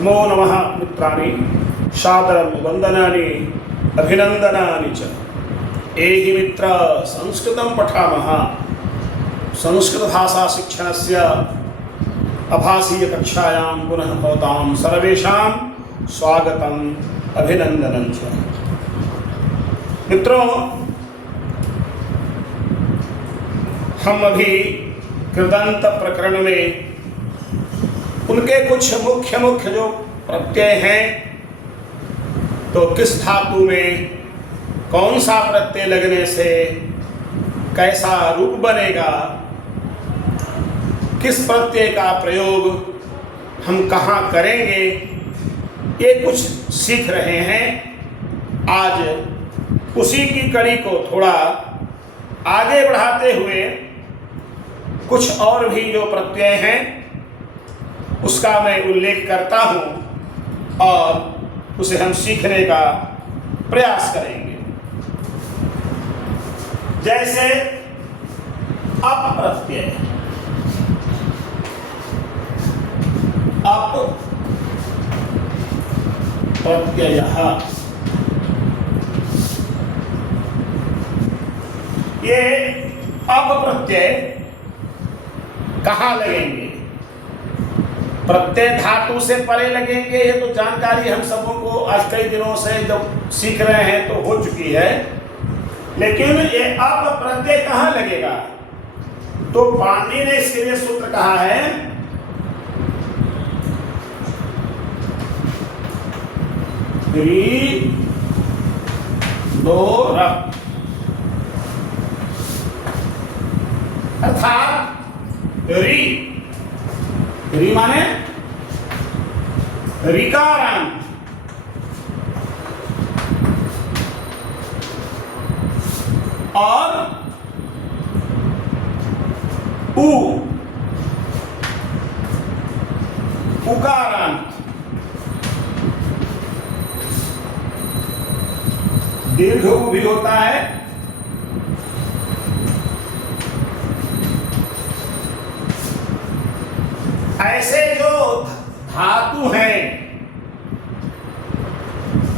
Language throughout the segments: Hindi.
नमो नमः मित्राणि सादरं वन्दनानि अभिनन्दनानि च। एहि मित्र संस्कृतं पठामः। संस्कृतभाषा शिक्षणस्य आभासीयकक्षायां पुनः भवतां सर्वेषां स्वागतम् अभिनन्दनं च। मित्रों, हम अभी कृदंत प्रकरण में उनके कुछ मुख्य जो प्रत्यय हैं, तो किस धातु में कौन सा प्रत्यय लगने से कैसा रूप बनेगा, किस प्रत्यय का प्रयोग हम कहाँ करेंगे, ये कुछ सीख रहे हैं। आज उसी की कड़ी को थोड़ा आगे बढ़ाते हुए कुछ और भी जो प्रत्यय हैं उसका मैं उल्लेख करता हूँ और उसे हम सीखने का प्रयास करेंगे। जैसे अप प्रत्यय, अप प्रत्ययः, ये अप प्रत्यय कहाँ लगेंगे? प्रत्यय धातु से परे लगेंगे। ये तो जानकारी हम सबों को आज कई दिनों से जब सीख रहे हैं तो हो चुकी है, लेकिन ये अप प्रत्यय कहाँ लगेगा? तो पाणिनि ने इसके लिए सूत्र कहा है, री दो रप, अर्थात री माने ऋकारांत, और उकारांत, दीर्घ उ भी होता है। ऐसे जो धातु हैं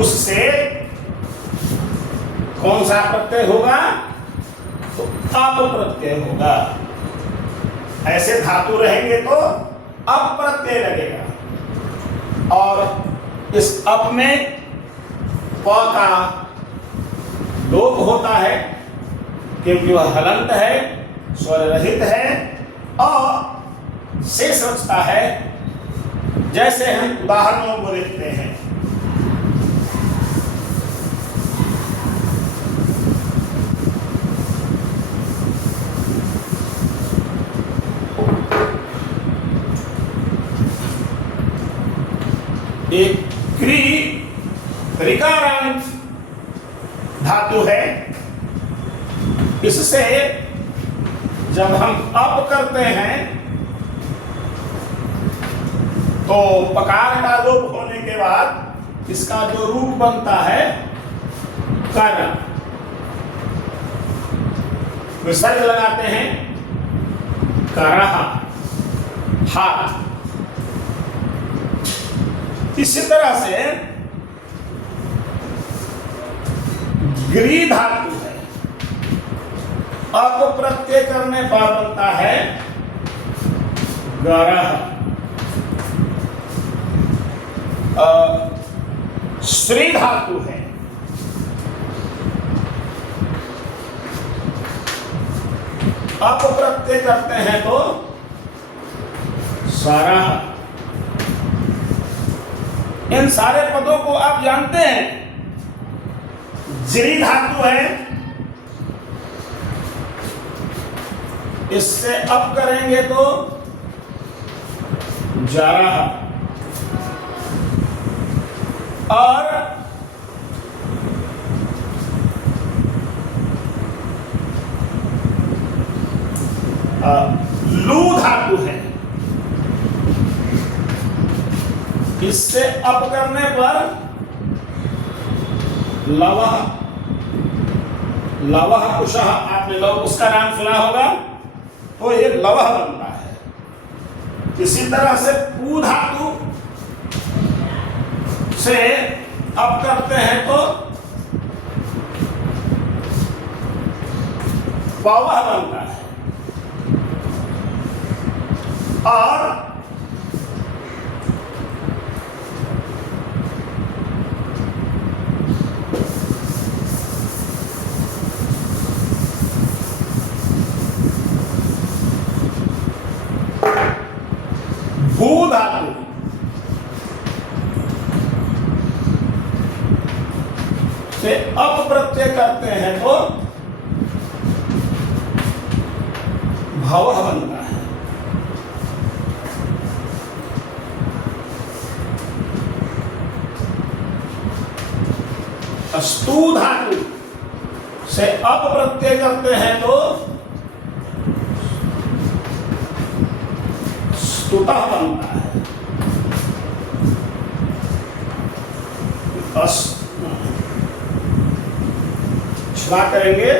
उससे कौन सा प्रत्यय होगा? तो अप प्रत्यय होगा। ऐसे धातु रहेंगे तो अप प्रत्यय लगेगा, और इस अप में प का लोप होता है क्योंकि वह हलंत है, स्वर रहित है और शेष रचता है। जैसे हम उदाहरणों को देखते हैं, एक क्री ऋकारांत धातु है। इससे जब हम अप करते हैं तो पकार का लोप होने के बाद इसका जो रूप बनता है कर, विसर्ग लगाते हैं करह, हाथ। इसी तरह से ग्री धातु है, अप प्रत्यय करने पर बनता है गरह। श्री धातु है, अप प्रत्यय करते हैं तो स्वरः। इन सारे पदों को आप जानते हैं। ज्री धातु है, इससे अप करेंगे तो जरह, और लू धातु है, इससे अप करने पर लवह, लवह कुशः। आपने लव उसका नाम सुना होगा, तो ये लवह बनता है। इसी तरह से पू धातु से अब करते हैं तो पवह बनता है। और भू धातु से अप प्रत्यय करते हैं तो भवः बनता है। स्तु धातु से अप प्रत्यय करते हैं तो स्तुतः बनता है। क्षमा करेंगे,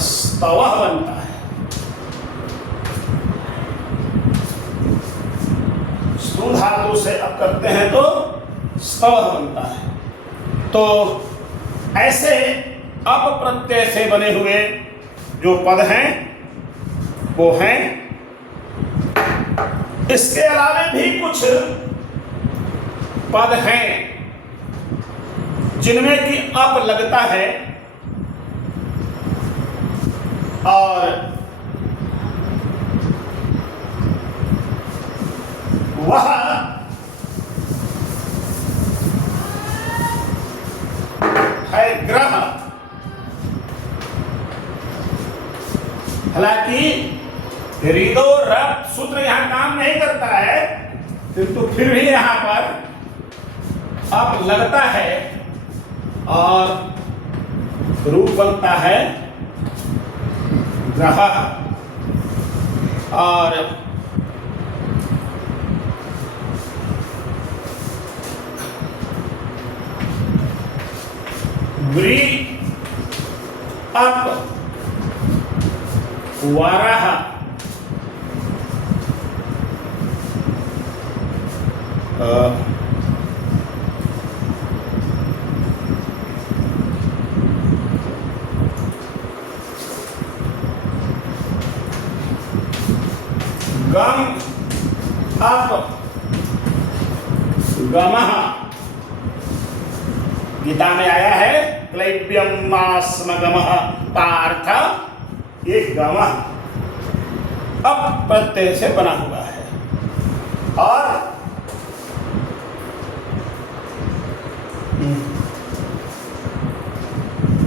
स्तवः बनता है। स्तु धातु से अब करते हैं तो स्तवः बनता है। तो ऐसे अप प्रत्यय से बने हुए जो पद हैं वो हैं। इसके अलावा भी कुछ पद हैं जिनमें कि अप लगता है और वह है ग्रह। हालांकि रिदो रप सूत्र यहां काम नहीं करता है, किंतु फिर भी यहां पर अब लगता है और रूप बनता है ग्रह। और व्री अप वराह गम अप गमः। गीता में आया है क्लैब्यम स्मगमः पार्थ, ये गमः अप प्रत्यय से बना हुआ है। और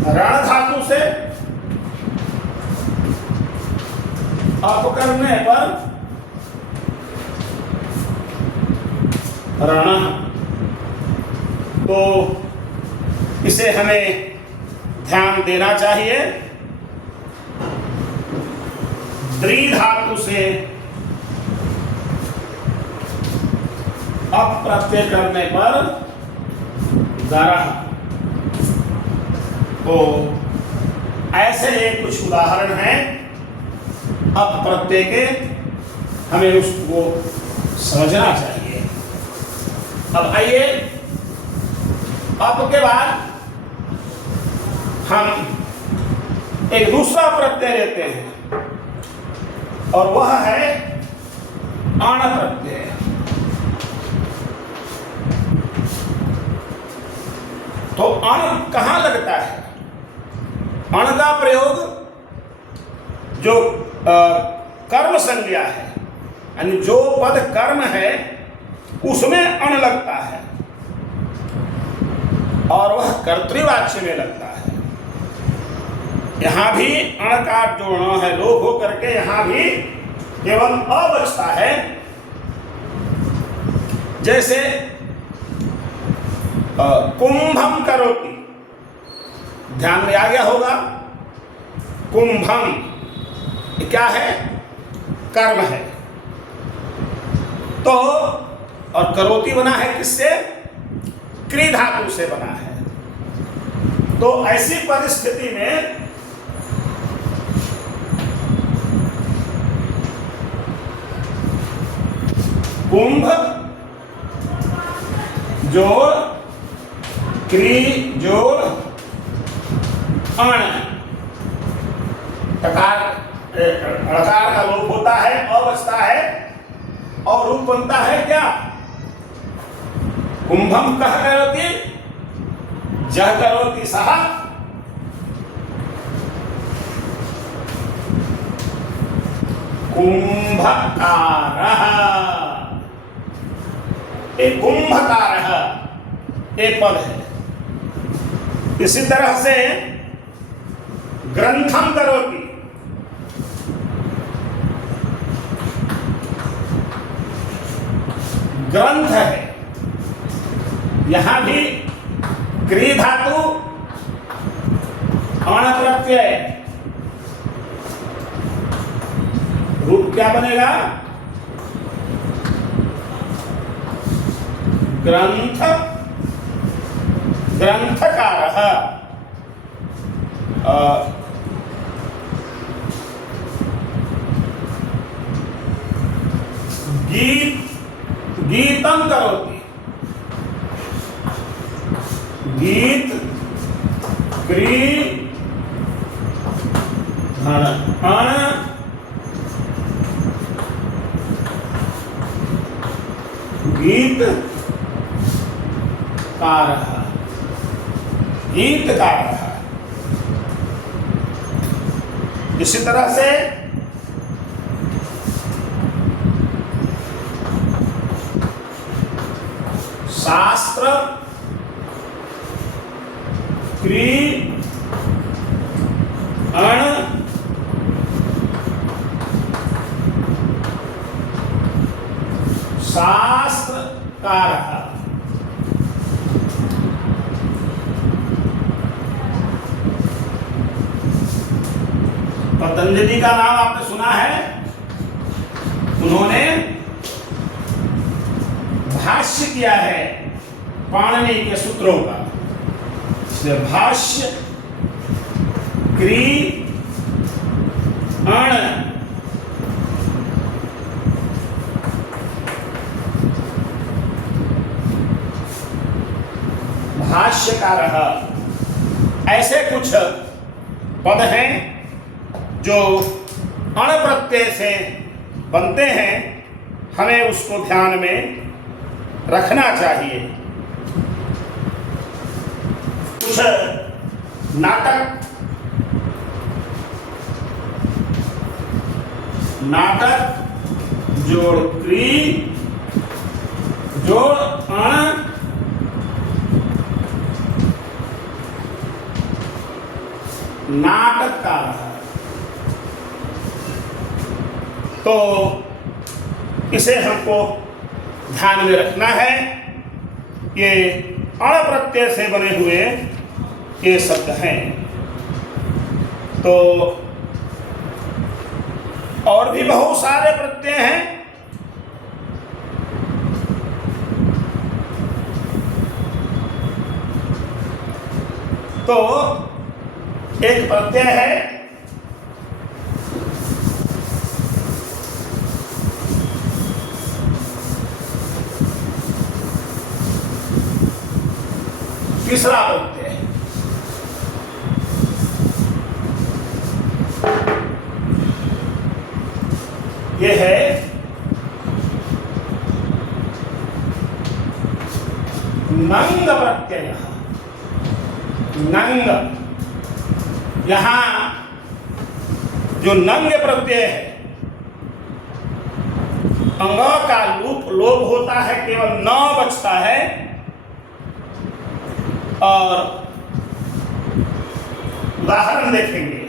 रण धातु से अप करने पर रण, तो इसे हमें ध्यान देना चाहिए। द्रि धातु से अप प्रत्यय करने पर दरह। तो ऐसे कुछ उदाहरण हैं अप प्रत्यय के, हमें उसको समझना चाहिए। अब आइए अप के बाद हम एक दूसरा प्रत्यय लेते हैं और वह है अण प्रत्यय। तो अण कहां लगता है? अण का प्रयोग जो कर्म संज्ञा है, यानी जो पद कर्म है उसमें अण लगता है और वह कर्तृवाच्य में लगता है। यहां भी अण का जो ण है लोप हो करके यहां भी केवल अ बचता है। जैसे कुंभम करोति, ध्यान में आ गया होगा। कुंभम क्या है? कर्म है। तो और करोति बना है किससे? क्री धातु से बना है। तो ऐसी परिस्थिति में कुंभ जोड़ क्री जोड़ अण, ऋकार का लोप होता है, अ बचता है और रूप बनता है क्या? कुंभम कह करोति, जह करोति सह, कुंभकारः। एक कुंभकारः एक पद है। इसी तरह से ग्रंथम करोति, ग्रंथ है, यहां भी क्री धातु अण प्रत्यय, रूप क्या बनेगा? ग्रंथ, ग्रंथकारः। गीत गीतम करोति, गीत क्री अण, गीत कारः, गीतकारः। इसी तरह से शास्त्र क्री अण शास्त्रकारः। पतंजलि का नाम आपने सुना है, उन्होंने भाष्य किया है पाणिनि के सूत्रों का। इसलिए भाष्य क्री अण भाष्यकारः, ऐसे कुछ पद हैं जो अण प्रत्यय से बनते हैं, हमें उसको ध्यान में रखना चाहिए। कुछ नाटक जोड़ क्री जोड़ अण, नाटककारः। तो इसे हमको ध्यान में रखना है। ये अण प्रत्यय से बने हुए ये शब्द हैं। तो और भी बहुत सारे प्रत्यय हैं। तो एक प्रत्यय है तीसरा प्रत्यय, ये है नंग प्रत्यय। नंग, यहां जो नंग प्रत्यय है, अंग का लोप होता है, केवल न बचता है। और उदाहरण देखेंगे,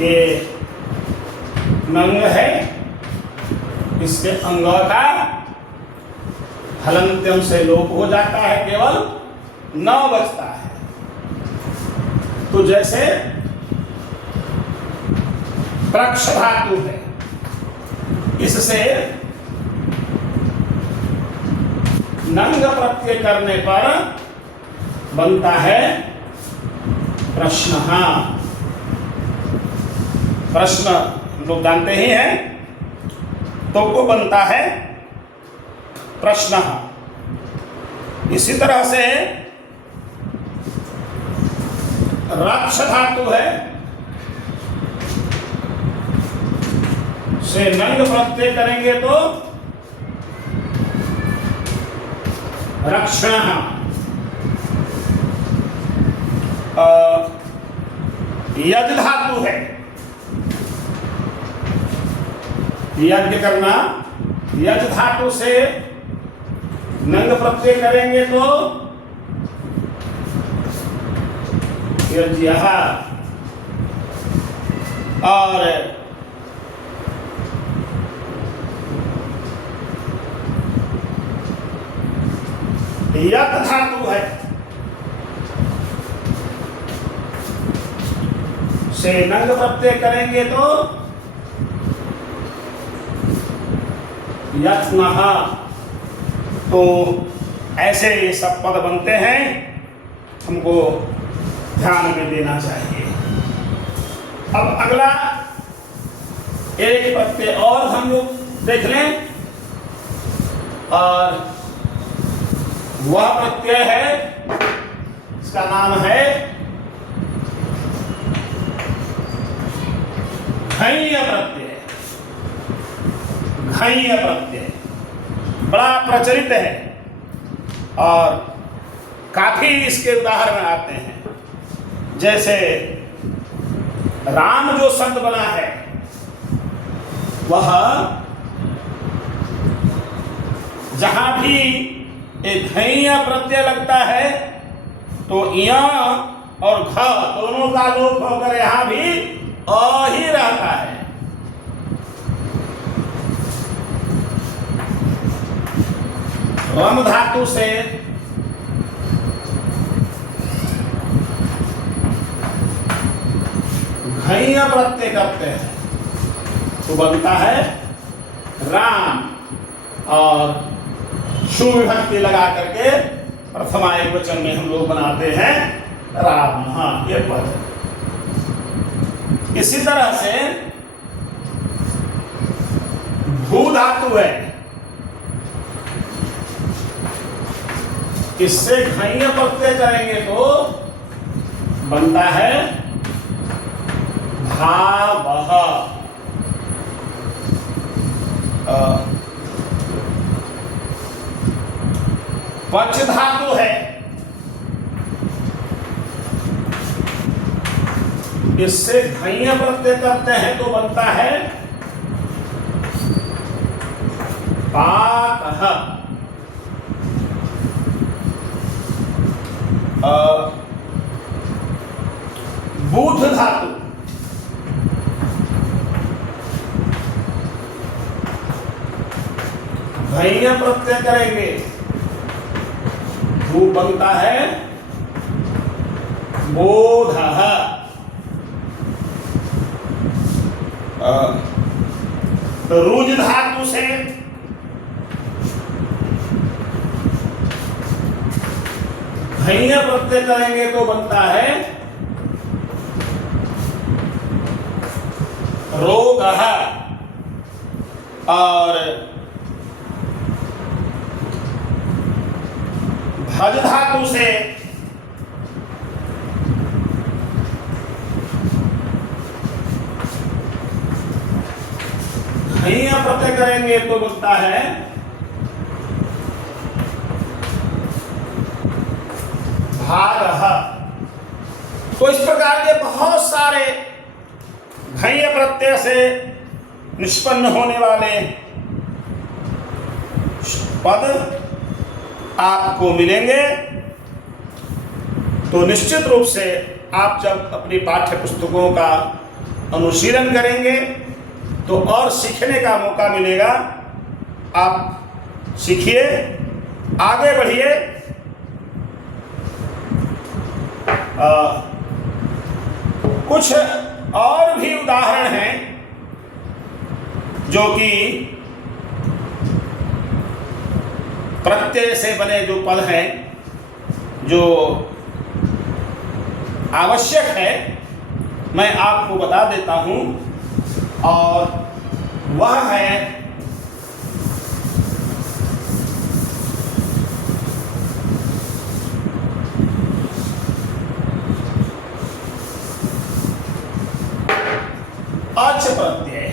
ये नंग है, इसके अंग का हलंत्यम से लोप हो जाता है, केवल न बचता है। तो जैसे प्रक्ष धातु है, इससे नंग प्रत्यय करने पर बनता है प्रश्न। प्रश्न हम लोग जानते ही हैं। तो वो बनता है प्रश्न। इसी तरह से रक्ष धातु है, से नंग प्रत्यय करेंगे तो रक्षण। यज्ञ धातु है, यज्ञ करना, यज्ञ धातु से नंग प्रत्यय करेंगे तो यज्ञः। और यत् धातु है, से नंग प्रत्यय करेंगे तो यत्नः। तो ऐसे ये सब पद बनते हैं, हमको ध्यान में देना चाहिए। अब अगला एक प्रत्यय और हम लोग देख लें, और वह प्रत्यय है, इसका नाम है घञ् प्रत्यय। घञ् प्रत्यय बड़ा प्रचलित है और काफी इसके उदाहरण आते हैं। जैसे राम जो शब्द बना है, वह जहां भी एक घञ् प्रत्यय लगता है तो य और घ दोनों का लोप होकर यहां भी अ ही रहता है। रम धातु से घञ् प्रत्यय करते हैं तो बनता है राम, और शु विभक्ति लगा करके प्रथमा एक वचन में हम लोग बनाते हैं राम। हाँ, ये पद। इसी तरह से भू धातु है, इससे घञ् प्रत्यय करेंगे तो बनता है भावः। पच धातु है, इससे घञ् प्रत्यय करते हैं तो बनता है पाकः। बूध धातु, घञ् प्रत्यय करेंगे, भू बनता है बोधः। तो रुज धातु से घञ् प्रत्यय करेंगे तो बनता है रोगः। और भज धातु से घञ् प्रत्यय करेंगे तो बनता है भागः। तो इस प्रकार के बहुत सारे घञ् प्रत्यय से निष्पन्न होने वाले पद आपको मिलेंगे। तो निश्चित रूप से आप जब अपनी पाठ्य पुस्तकों का अनुशीलन करेंगे तो और सीखने का मौका मिलेगा। आप सीखिए, आगे बढ़िए। कुछ और भी उदाहरण हैं जो कि प्रत्यय से बने जो पद हैं, जो आवश्यक है, मैं आपको बता देता हूं। और वह है अच प्रत्यय।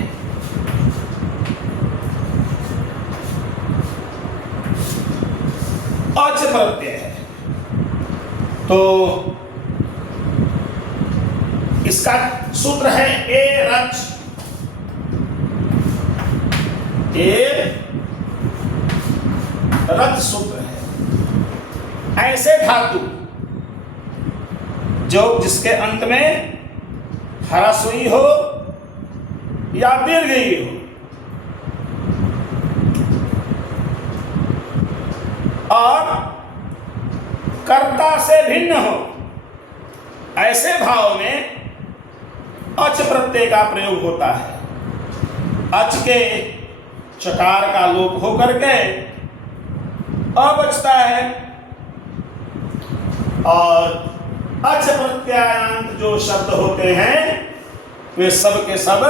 अच प्रत्यय है तो इसका सूत्र है ए रच। ए रच सूत्र है। ऐसे धातु जो जिसके अंत में ह्रस्वी हो या दीर्घई हो और कर्ता से भिन्न हो, ऐसे भाव में अच प्रत्यय का प्रयोग होता है। अच के चकार का लोप होकर के अ बचता है और अच प्रत्यायांत जो शब्द होते हैं वे सब के सब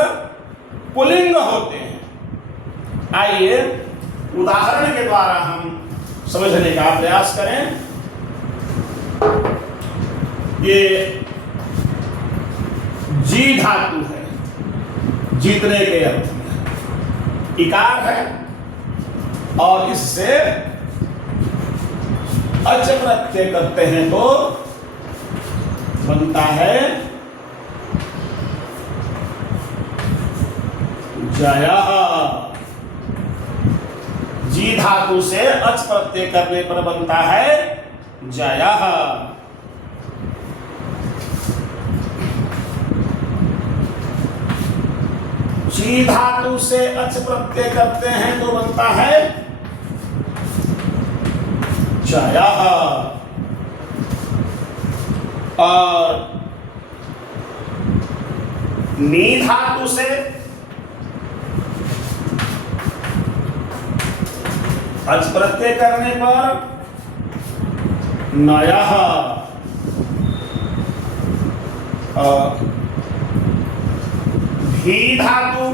पुल्लिंग होते हैं। आइए उदाहरण के द्वारा हम समझने का प्रयास करें। ये जी धातु है, जीतने के अर्थ में इकार है और इससे अच प्रत्यय करते हैं तो बनता है जयः। जी धातु से अच प्रत्यय करने पर बनता है जयः। जी धातु से अच प्रत्यय करते हैं तो बनता है जयः। और नी धातु से अच प्रत्यय करने पर नयः। भी धातु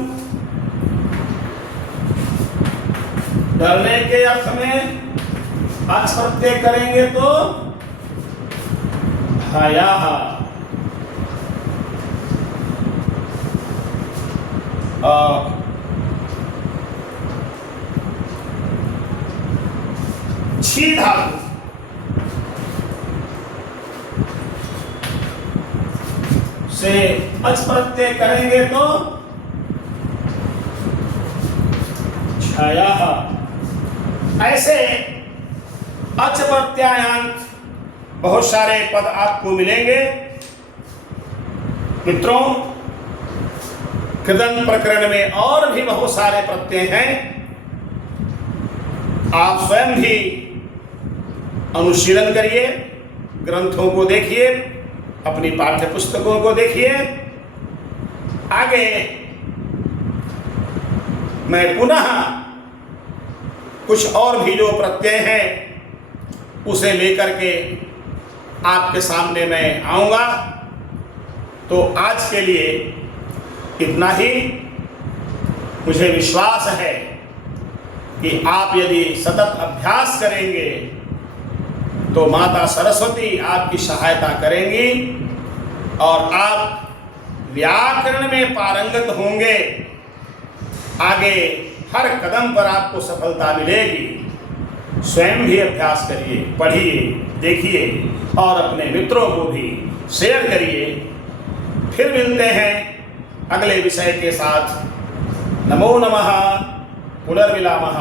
डरने के अर्थ में अच प्रत्यय करेंगे तो भयः। छी धातु से अच प्रत्यय करेंगे तो क्षयः। ऐसे अच प्रत्यायांत बहुत सारे पद आपको मिलेंगे मित्रों। कृदंत प्रकरण में और भी बहुत सारे प्रत्यय हैं। आप स्वयं भी अनुशीलन करिए, ग्रंथों को देखिए, अपनी पाठ्य पुस्तकों को देखिए। आगे मैं पुनः कुछ और भी जो प्रत्यय हैं उसे लेकर के आपके सामने मैं आऊंगा। तो आज के लिए इतना ही। मुझे विश्वास है कि आप यदि सतत अभ्यास करेंगे तो माता सरस्वती आपकी सहायता करेंगी और आप व्याकरण में पारंगत होंगे। आगे हर कदम पर आपको सफलता मिलेगी। स्वयं भी अभ्यास करिए, पढ़िए, देखिए और अपने मित्रों को भी शेयर करिए। फिर मिलते हैं अगले विषय के साथ। नमो नमः। पुनर्मिलामः।